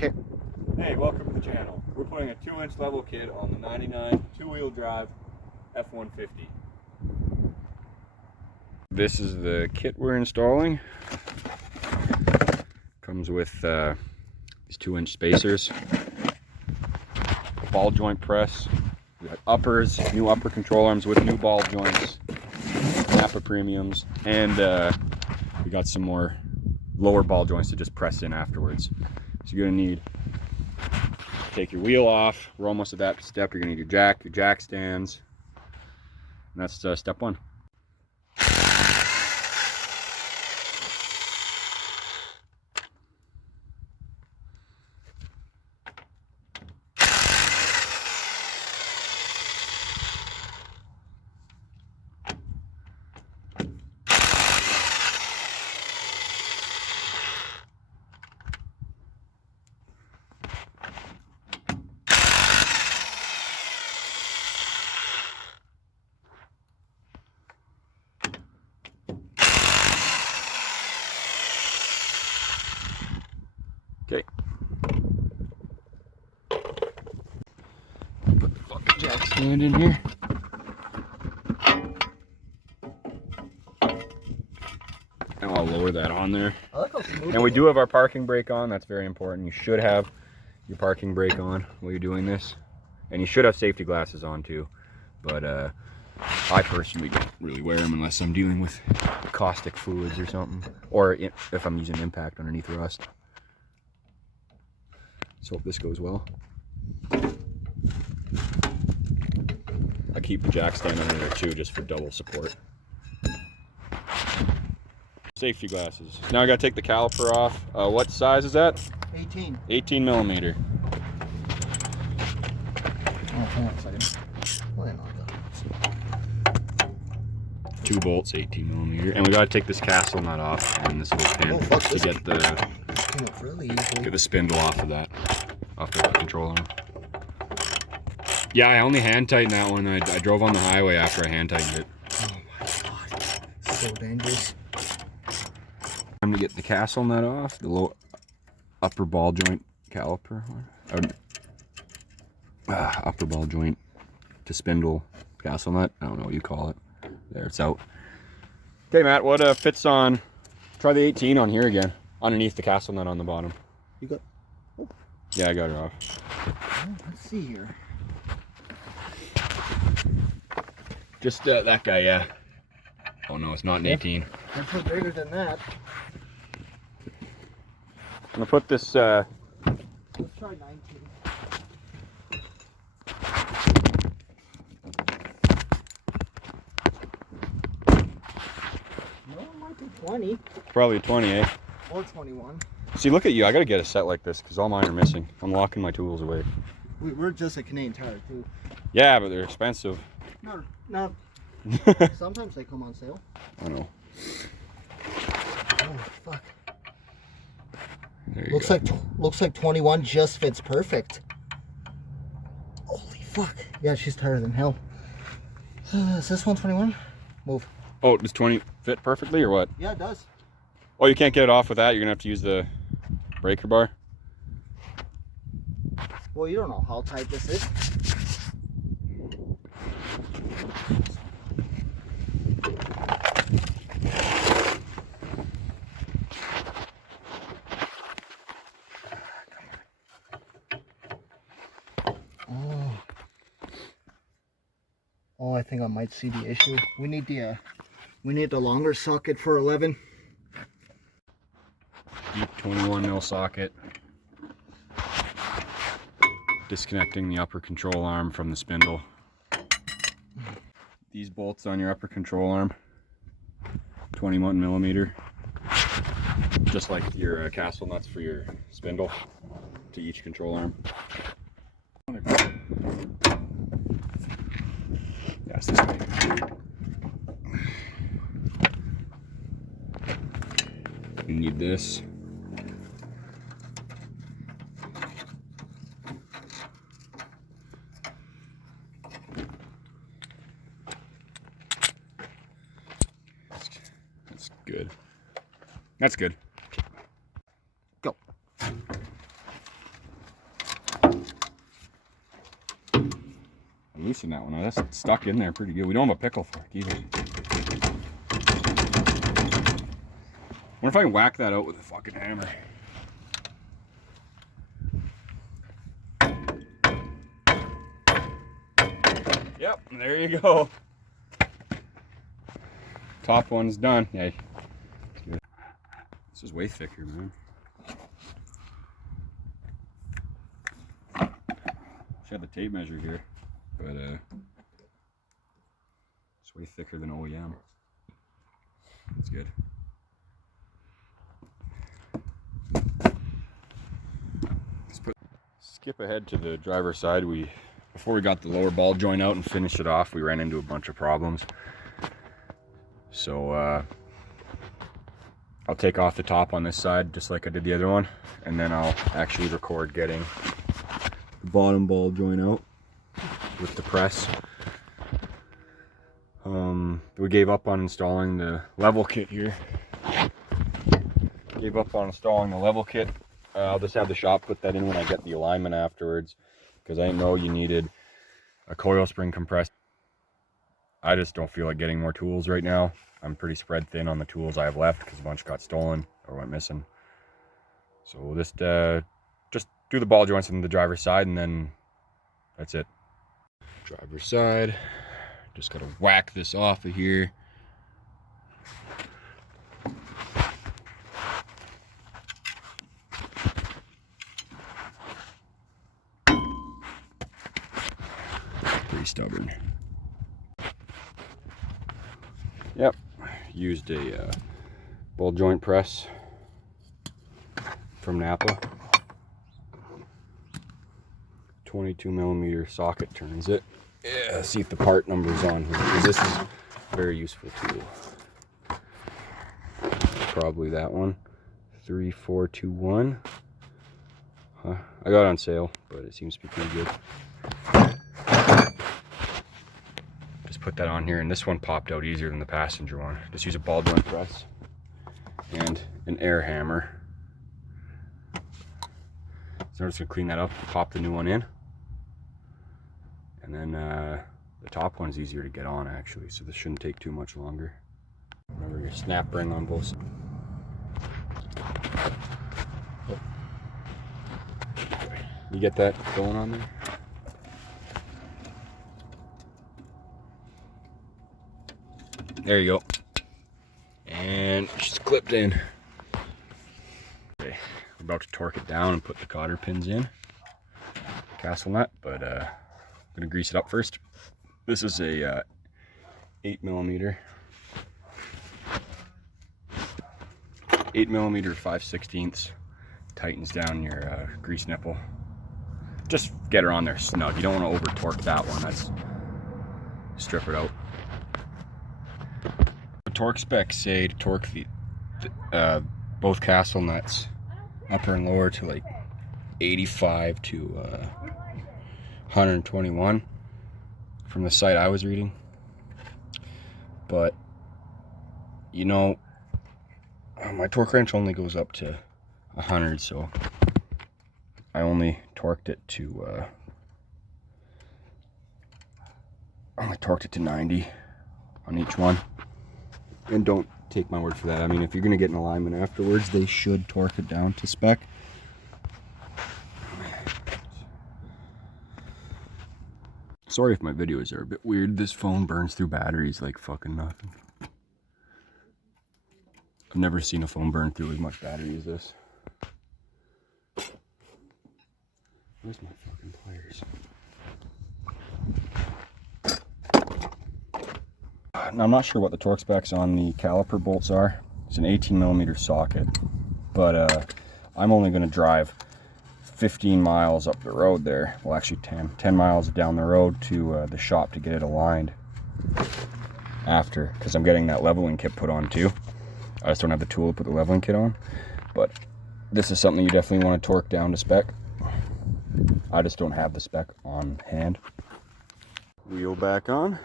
Okay. Hey, welcome to the channel. We're putting a 2-inch level kit on the 99 two-wheel drive F-150. This is the kit we're installing. Comes with these 2-inch spacers, ball joint press. We got uppers, new upper control arms with new ball joints, Napa premiums, and we got some more lower ball joints to just press in afterwards. So you're gonna need to take your wheel off. We're almost at that step. You're gonna need your jack stands, and that's step one. Okay. Put the fucking jack stand in here. And I'll lower that on there. I like how smooth. And we do have our parking brake on. That's very important. You should have your parking brake on while you're doing this. And you should have safety glasses on too. But I personally don't really wear them unless I'm dealing with caustic fluids or something. Or if I'm using impact underneath rust. So hope this goes well. I keep the jack stand under there too, just for double support. Safety glasses. Now I gotta take the caliper off. What size is that? 18. 18 millimeter. Oh, hold on a second. Why not? 2 bolts, 18 millimeter. And we gotta take this castle nut off and this little pin to get the Really easily. get the spindle off of that, off the control arm. Yeah, I only hand tightened that one. I drove on the highway after I hand tightened it. Oh my god, so dangerous. Time to get the castle nut off, the low upper ball joint caliper, upper ball joint to spindle castle nut. I don't know what you call it. There, it's out. Okay, Matt, what fits on? Try the 18 on here again, underneath the castle nut on the bottom. You got? Oh. Yeah, I got it off. Oh, let's see here. Just that guy, yeah. Oh no, it's not an 18. It's no bigger than that. I'm gonna put this. Let's try 19. No, it might be 20. Probably a 20, eh? Or 21. See, look at you. I gotta get a set like this because all mine are missing. I'm locking my tools away. We're just a Canadian Tire too. Yeah, but they're expensive. No. Sometimes they come on sale. I know. Oh fuck. There you Looks go. like 21 just fits perfect. Holy fuck. Yeah, she's tighter than hell. Is this one 21? Move. Oh, does 20 fit perfectly or what? Yeah, it does. Oh, you can't get it off with that. You're gonna have to use the breaker bar. Well, you don't know how tight this is. Oh, I think I might see the issue. We need the longer socket for 11. Deep 21 mil socket. Disconnecting the upper control arm from the spindle. These bolts on your upper control arm, 21 millimeter. Just like your castle nuts for your spindle to each control arm. Yes, this way. You need this. That's good. That's good. Go. loosen that one. That's stuck in there pretty good. We don't have a pickle fork either. What if I whack that out with a fucking hammer? Yep, there you go. Top one's done. Yeah. This is way thicker, man. Should have the tape measure here, but it's way thicker than OEM. That's good. Skip ahead to the driver's side. Before we got the lower ball joint out and finished it off, we ran into a bunch of problems. So I'll take off the top on this side just like I did the other one, and then I'll actually record getting the bottom ball joint out with the press. We gave up on installing the level kit here. I'll just have the shop put that in when I get the alignment afterwards, because I know you needed a coil spring compressor. I just don't feel like getting more tools right now. I'm pretty spread thin on the tools I have left because a bunch got stolen or went missing. So we'll just do the ball joints on the driver's side, and then that's it. Driver's side, just gotta whack this off of here. Pretty stubborn. Yep, used a ball joint press from Napa. 22mm socket turns it. Yeah, see if the part number's on here, because this is a very useful tool. Probably that one. 3421. I got it on sale, but it seems to be pretty good. Just put that on here, and this one popped out easier than the passenger one. Just use a ball joint press and an air hammer. So I'm just gonna clean that up, pop the new one in. And then the top one is easier to get on actually, so this shouldn't take too much longer. Remember your snap ring on both sides. Oh. You get that going on there? There you go. And she's clipped in. Okay, we're about to torque it down and put the cotter pins in. Castle nut, but I'm gonna grease it up first. This is a 8mm 5/16. Tightens down your grease nipple. Just get her on there snug. You don't want to over torque that one. That's strip it out. The torque specs say to torque the both castle nuts, upper and lower, to like 85 to 121 from the site I was reading. But you know, my torque wrench only goes up to 100, so I only torqued it to 90 on each one. And don't take my word for that. I mean, if you're gonna get an alignment afterwards, they should torque it down to spec. Sorry if my videos are a bit weird. This phone burns through batteries like fucking nothing. I've never seen a phone burn through as much battery as this. Where's my fucking pliers? Now, I'm not sure what the torque specs on the caliper bolts are. It's an 18mm socket, but I'm only going to drive 15 miles up the road there. Well, actually 10 miles down the road to the shop to get it aligned after, because I'm getting that leveling kit put on too. I just don't have the tool to put the leveling kit on, but this is something you definitely want to torque down to spec. I just don't have the spec on hand. Wheel back on.